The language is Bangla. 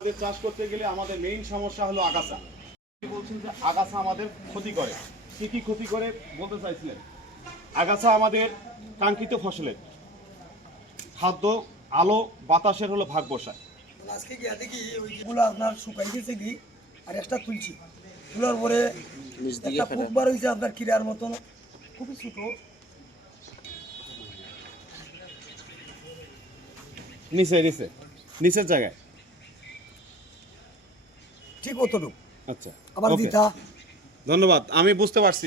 আমাদের চাষ করতে গেলে আমাদের মেইন সমস্যা হলো আগাছা। আপনি বলছেন যে আগাছা আমাদের ক্ষতি করে। কি কি ক্ষতি করে বলতে চাইছিলেন? আগাছা আমাদের কাঙ্ক্ষিত ফসলের খাদ্য আলো বাতাসের হলো ভাগ বসায়। আজকে গিয়া দেখি ওইগুলো আপনার শুকাই গেছে কি আর একটা তুলছি। তোলার পরে একটা হয়েছে আপনার কিরার মতন। খুবই ছোট। নিচে নিচে। নিচের জায়গায়। ঠিক অতটুক। আচ্ছা আবার. দিতা। ধন্যবাদ আমি বুঝতে পারছি।